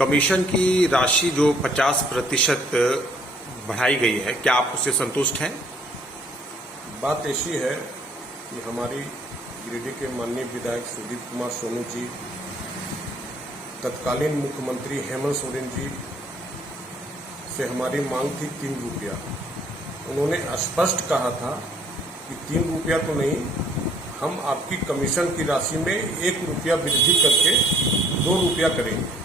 Commission की राशि जो 50% बढ़ाई गई है, क्या आप उससे संतुष्ट हैं? बात ऐसी है कि हमारी गिरिडीह के माननीय विधायक सुदीप कुमार सोनू जी, तत्कालीन मुख्यमंत्री हेमंत सोरेन जी से हमारी मांग थी 3 रुपया। उन्होंने स्पष्ट कहा था कि 3 रुपया तो नहीं, हम आपकी कमीशन की राशि में 1 रुपया वृद्धि करके 2 रुपया करेंगे।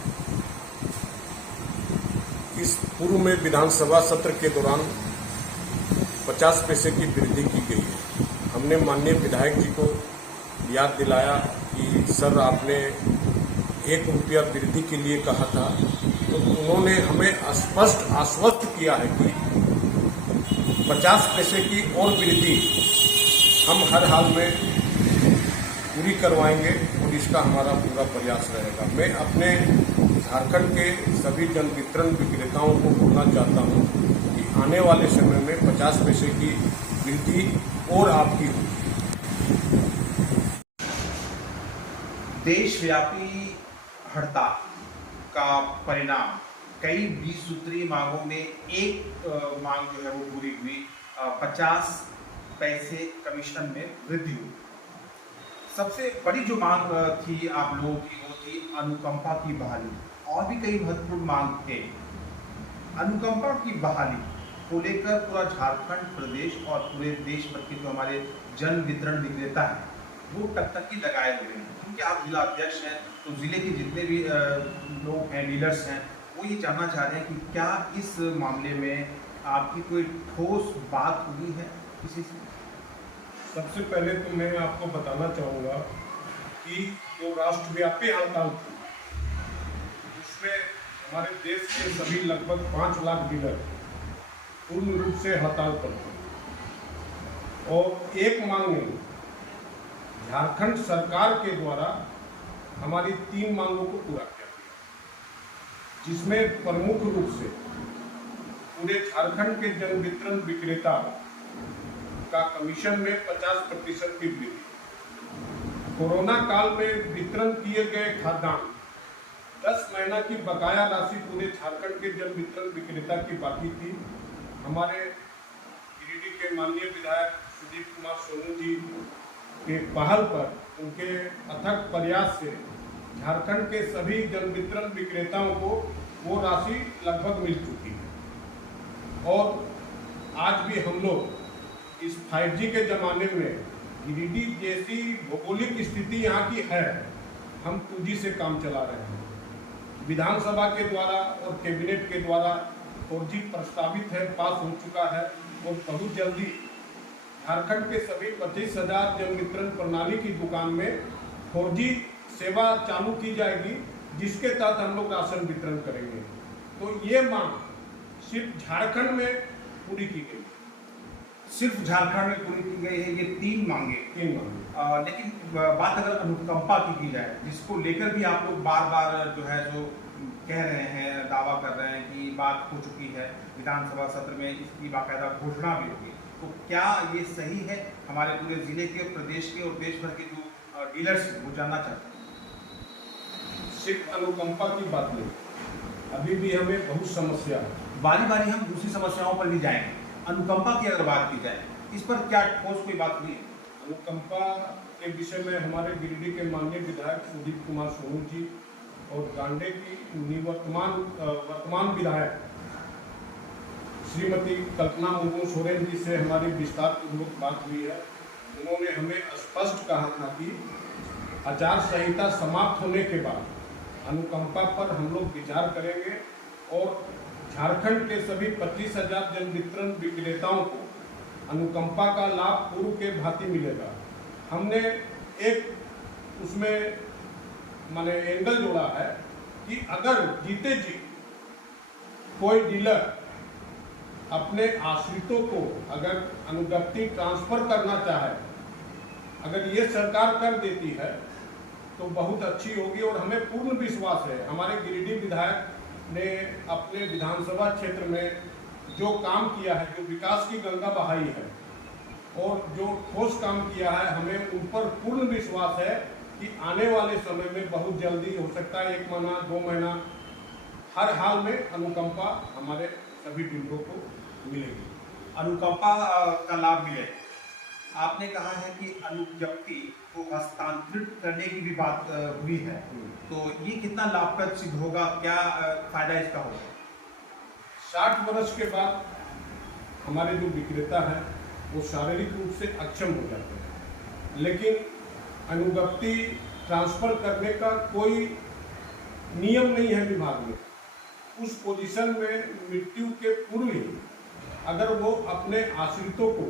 इस पूर्व में विधानसभा सत्र के दौरान 50 पैसे की वृद्धि की गई है। हमने माननीय विधायक जी को याद दिलाया कि सर आपने 1 रुपया वृद्धि के लिए कहा था, तो उन्होंने हमें स्पष्ट आश्वस्त किया है कि 50 पैसे की और वृद्धि हम हर हाल में पूरी करवाएंगे और इसका हमारा पूरा प्रयास रहेगा। मैं अपने झारखंड के सभी जन वितरण विक्रेताओं को बोलना चाहता हूं कि आने वाले समय में 50 पैसे की वृद्धि और आपकी होगी। देशव्यापी हड़ताल का परिणाम कई 20 सूत्रीय मांगों में एक मांग जो है वो पूरी हुई। 50 पैसे कमीशन में वृद्धि हुई। सबसे बड़ी जो मांग थी आप लोगों की वो थी अनुकंपा की बहाली। और भी कई महत्वपूर्ण मांग थे। अनुकंपा की बहाली को लेकर पूरा झारखंड प्रदेश और पूरे देश भर के जो हमारे जन वितरण विक्रेता हैं वो टकटकी लगाए हुए हैं, क्योंकि आप जिला अध्यक्ष हैं तो जिले के जितने भी लोग हैं, डीलर्स हैं, वो ये जानना चाह रहे हैं कि क्या इस मामले में आपकी कोई ठोस बात हुई है किसी से? सबसे पहले तो मैं आपको बताना चाहूँगा कि जो राष्ट्रव्यापी हड़ताल थी उसमें हमारे देश के सभी लगभग 5 लाख डीलर पूर्ण रूप से हड़ताल पर थे और एक मांग नहीं, झारखंड सरकार के द्वारा हमारी 3 मांगों को पूरा किया गया, जिसमें प्रमुख रूप से पूरे झारखंड के जन वितरण विक्रेता का कमीशन में 50% की वृद्धि, कोरोना काल में वितरण किए गए खाद्यान्न 10 महीना की बकाया राशि पूरे झारखंड के जन वितरण विक्रेता की बाकी थी। हमारे गिरिडीह के माननीय विधायक सुदीप कुमार सोनू जी के पहल पर, उनके अथक प्रयास से झारखंड के सभी जन वितरण विक्रेताओं को वो राशि लगभग मिल चुकी है। और आज भी हम लोग इस 5G के ज़माने में गिरिडीह जैसी भौगोलिक स्थिति यहाँ की है, हम 2G से काम चला रहे हैं। विधानसभा के द्वारा और कैबिनेट के द्वारा 4G प्रस्तावित है, पास हो चुका है और बहुत जल्दी झारखंड के सभी 25,000 जन वितरण प्रणाली की दुकान में 4G सेवा चालू की जाएगी, जिसके तहत हम लोग राशन वितरण करेंगे। तो ये मांग सिर्फ झारखंड में पूरी की गई, सिर्फ झारखंड में पूरी की गई है ये 3 मांगे। लेकिन बात अगर अनुकंपा की जाए, जिसको लेकर भी आप लोग बार बार जो है जो कह रहे हैं, दावा कर रहे हैं कि बात हो चुकी है, विधानसभा सत्र में इसकी बाकायदा घोषणा भी होगी, तो क्या ये सही है? हमारे पूरे जिले के, प्रदेश के और देश भर के जो डीलर्स हैं वो जानना चाहते हैं। सिर्फ अनुकंपा की बात नहीं, अभी भी हमें बहुत समस्या है। बारी बारी हम दूसरी समस्याओं पर भी जाएंगे। अनुकंपा की अगर बात की जाए, इस पर क्या ठोस कोई बात हुई है? अनुकंपा के विषय में हमारे गिरिडीह के माननीय विधायक सुदीप कुमार सोनू जी और गांडे की वर्तमान विधायक श्रीमती कल्पना मुर्मू सोरेन जी से हमारी विस्तार पूर्वक बात हुई है। उन्होंने हमें स्पष्ट कहा था कि आचार संहिता समाप्त होने के बाद अनुकंपा पर हम लोग विचार करेंगे और झारखंड के सभी 25,000 जन वितरण विक्रेताओं को अनुकंपा का लाभ पूर्व के भांति मिलेगा। हमने एक उसमें माने एंगल जोड़ा है कि अगर जीते जी कोई डीलर अपने आश्रितों को अगर अनुज्ञप्ति ट्रांसफर करना चाहे, अगर ये सरकार कर देती है तो बहुत अच्छी होगी। और हमें पूर्ण विश्वास है, हमारे गिरिडीह विधायक ने अपने विधानसभा क्षेत्र में जो काम किया है, जो विकास की गंगा बहाई है और जो ठोस काम किया है, हमें उन पर पूर्ण विश्वास है कि आने वाले समय में बहुत जल्दी हो सकता है 1 महीना 2 महीना हर हाल में अनुकंपा हमारे सभी डीलरों को मिलेगी। अनुकंपा का लाभ मिले। आपने कहा है कि अनुज्ञप्ति को हस्तांतरित करने की भी बात हुई है, तो ये कितना लाभप्रद सिद्ध होगा, क्या फायदा इसका होगा? 60 वर्ष के बाद हमारे जो विक्रेता हैं वो शारीरिक रूप से अक्षम हो जाते हैं, लेकिन अनुज्ञप्ति ट्रांसफर करने का कोई नियम नहीं है विभाग में। उस पोजीशन में मृत्यु के पूर्व ही अगर वो अपने आश्रितों को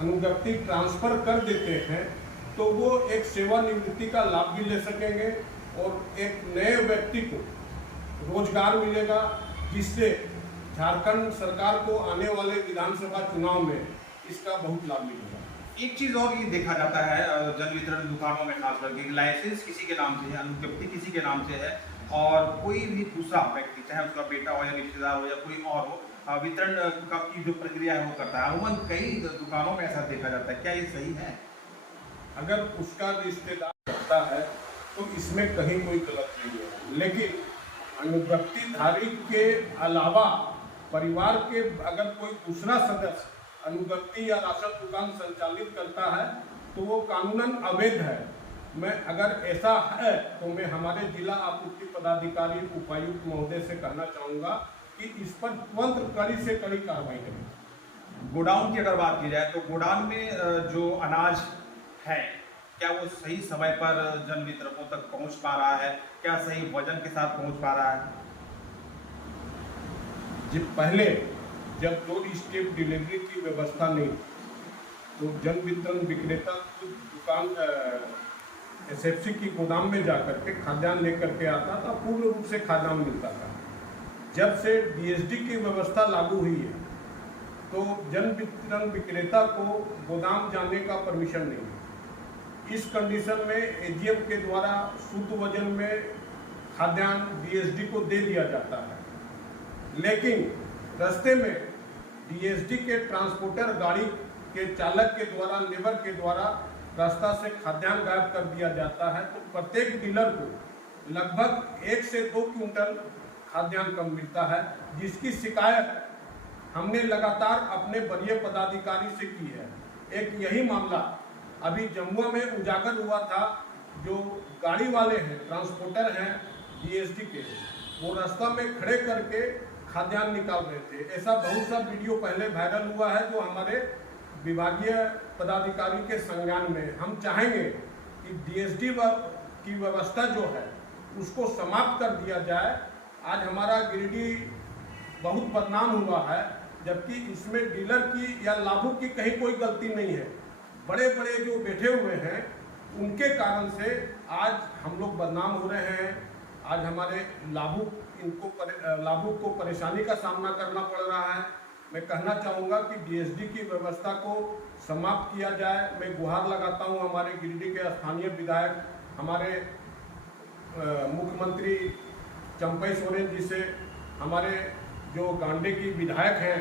अनुज्ञप्ति ट्रांसफर कर देते हैं तो वो एक सेवानिवृत्ति का लाभ भी ले सकेंगे और एक नए व्यक्ति को रोजगार मिलेगा, जिससे झारखंड सरकार को आने वाले विधानसभा चुनाव में इसका बहुत लाभ मिलेगा। एक चीज और ये देखा जाता है जन वितरण दुकानों में, खास करके लाइसेंस किसी के नाम से है, अनुज्ञप्ति किसी के नाम से है, और कोई भी दूसरा व्यक्ति, चाहे उसका बेटा हो या रिश्तेदार हो या कोई और हो, वितरण का की जो प्रक्रिया है वो करता है। अमूमन कई दुकानों में ऐसा देखा जाता है, क्या ये सही है? अगर उसका रिश्तेदार करता है तो इसमें कहीं कोई गलत नहीं है, लेकिन अनुज्ञप्तिधारी के अलावा परिवार के अगर कोई दूसरा सदस्य अनुज्ञप्ति या राशन दुकान संचालित करता है तो वो कानूनन अवैध है। मैं अगर ऐसा है तो मैं हमारे जिला आपूर्ति पदाधिकारी उपायुक्त महोदय से कहना चाहूँगा कि इस पर तुरंत कड़ी से कड़ी कार्रवाई करें। गोडाउन की अगर बात की जाए तो गोडाउन में जो अनाज है, क्या वो सही समय पर जन वितरकों तक पहुंच पा रहा है? क्या सही वजन के साथ पहुंच पा रहा है? जब पहले जब 2 स्टेप डिलीवरी की व्यवस्था नहीं तो जन वितरण विक्रेता खुद दुकान एसएफसी की गोदाम में जाकर के खाद्यान्न लेकर के आता था, पूर्ण रूप से खाद्यान्न मिलता था। जब से डीएसडी की व्यवस्था लागू हुई है तो जन वितरण विक्रेता को गोदाम जाने का परमिशन नहीं है। इस कंडीशन में एजीएम के द्वारा शुद्ध वजन में खाद्यान्न डीएसडी को दे दिया जाता है, लेकिन रास्ते में डीएसडी के ट्रांसपोर्टर गाड़ी के चालक के द्वारा, लेबर के द्वारा रास्ता से खाद्यान्न गायब कर दिया जाता है, तो प्रत्येक डीलर को लगभग 1 से 2 क्विंटल खाद्यान्न कम मिलता है, जिसकी शिकायत हमने लगातार अपने वरीय पदाधिकारी से की है। एक यही मामला अभी जमुआ में उजागर हुआ था। जो गाड़ी वाले हैं, ट्रांसपोर्टर हैं डीएसडी के, वो रास्ता में खड़े करके खाद्यान्न निकाल रहे थे। ऐसा बहुत सा वीडियो पहले वायरल हुआ है जो हमारे विभागीय पदाधिकारी के संज्ञान में। हम चाहेंगे कि डीएसडी की व्यवस्था जो है उसको समाप्त कर दिया जाए। आज हमारा गिरिडीह बहुत बदनाम हुआ है, जबकि इसमें डीलर की या लाभुक की कहीं कोई गलती नहीं है। बड़े बड़े जो बैठे हुए हैं उनके कारण से आज हम लोग बदनाम हो रहे हैं। आज हमारे लाभुक को परेशानी का सामना करना पड़ रहा है। मैं कहना चाहूँगा कि डीएसडी की व्यवस्था को समाप्त किया जाए। मैं गुहार लगाता हूँ हमारे गिरिडीह के स्थानीय विधायक, हमारे मुख्यमंत्री चंपई सोरेन जी से, हमारे जो गांडे की विधायक हैं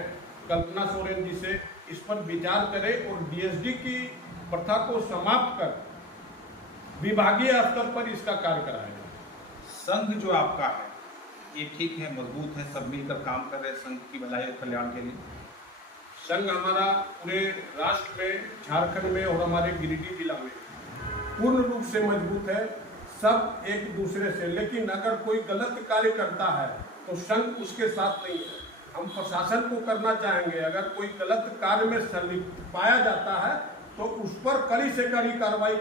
कल्पना सोरेन जी से, इस पर विचार करें और डीएसडी की प्रथा को समाप्त कर विभागीय स्तर पर इसका कार्य कराया जाए। संघ जो आपका है ये ठीक है, मजबूत है, सब मिलकर काम कर रहे हैं संघ की भलाई और कल्याण के लिए? संघ हमारा पूरे राष्ट्र में, झारखंड में और हमारे गिरिडीह जिला में पूर्ण रूप से मजबूत है, सब एक दूसरे से। लेकिन अगर कोई गलत कार्य करता है तो संघ उसके साथ नहीं है। हम प्रशासन को करना चाहेंगे, अगर कोई गलत कार्य में संलिप्त पाया जाता है तो उस पर कड़ी से कड़ी कार्रवाई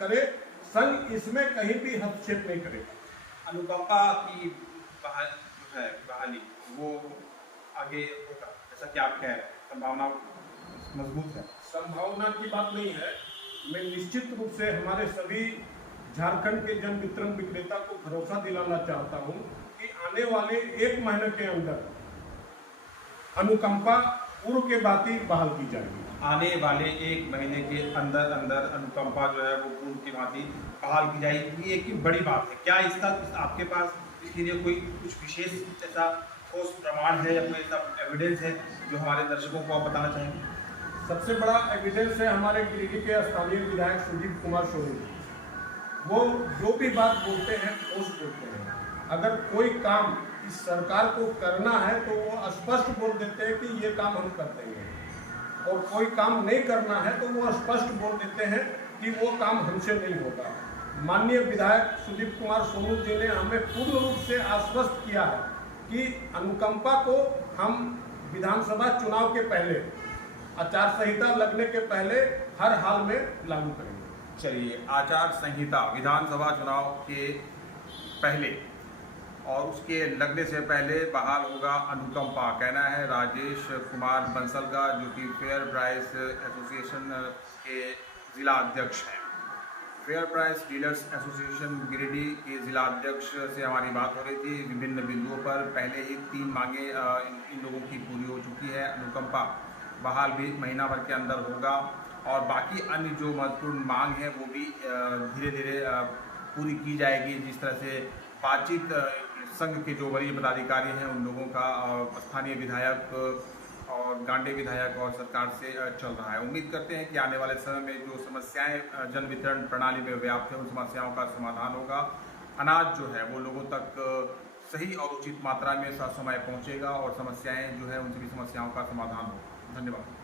करे। संघ इसमें कहीं भी हस्तक्षेप नहीं करेगा। अनुकंपा की बहाली वो आगे होगा, जैसा कि आप कह रहे हैं, संभावना मजबूत है? संभावना की बात नहीं है। मैं निश्चित रूप से हमारे सभी झारखंड के जन वितरण विक्रेता को भरोसा दिलाना चाहता हूं कि आने वाले 1 महीने के अंदर अनुकंपा पूर्व के भांति बहाल की जाएगी। आने वाले 1 महीने के अंदर अनुकंपा जो है वो पूर्व की भांति बहाल की जाएगी, ये एक बड़ी बात है। क्या इसका आपके पास इसके लिए कोई कुछ विशेष ऐसा ठोस प्रमाण है या कोई ऐसा एविडेंस है जो हमारे दर्शकों को आप बताना चाहेंगे? सबसे बड़ा एविडेंस है हमारे गिरिडीह के स्थानीय विधायक सुजीत कुमार सोरेन। वो जो भी बात बोलते हैं ठोस बोलते हैं। अगर कोई काम इस सरकार को करना है तो वो स्पष्ट बोल देते हैं कि ये काम हम कर देंगे, और कोई काम नहीं करना है तो वो स्पष्ट बोल देते हैं कि वो काम हमसे नहीं होगा। माननीय विधायक सुदीप कुमार सोनू जी ने हमें पूर्ण रूप से आश्वस्त किया है कि अनुकंपा को हम विधानसभा चुनाव के पहले, आचार संहिता लगने के पहले हर हाल में लागू करेंगे। चलिए, आचार संहिता विधानसभा चुनाव के पहले और उसके लगने से पहले बहाल होगा अनुकंपा, कहना है राजेश कुमार बंसल का, जो कि फेयर प्राइस एसोसिएशन के जिला अध्यक्ष हैं। Fair price dealers association Giridih के जिला अध्यक्ष से हमारी बात हो रही थी विभिन्न बिंदुओं पर। पहले ही 3 मांगे इन लोगों की पूरी हो चुकी है। अनुकंपा बहाल भी महीना भर के अंदर होगा, और बाकी अन्य जो महत्वपूर्ण मांग है वो भी धीरे धीरे पूरी की जाएगी। जिस तरह से बातचीत संघ के जो वरीय पदाधिकारी हैं उन लोगों का स्थानीय विधायक और गांडे विधायक और सरकार से चल रहा है। उम्मीद करते हैं कि आने वाले समय में जो समस्याएं जन वितरण प्रणाली में व्याप्त है उन समस्याओं का समाधान होगा। अनाज जो है वो लोगों तक सही और उचित मात्रा में समय पहुंचेगा और समस्याएं जो है उन सभी समस्याओं का समाधान होगा। धन्यवाद।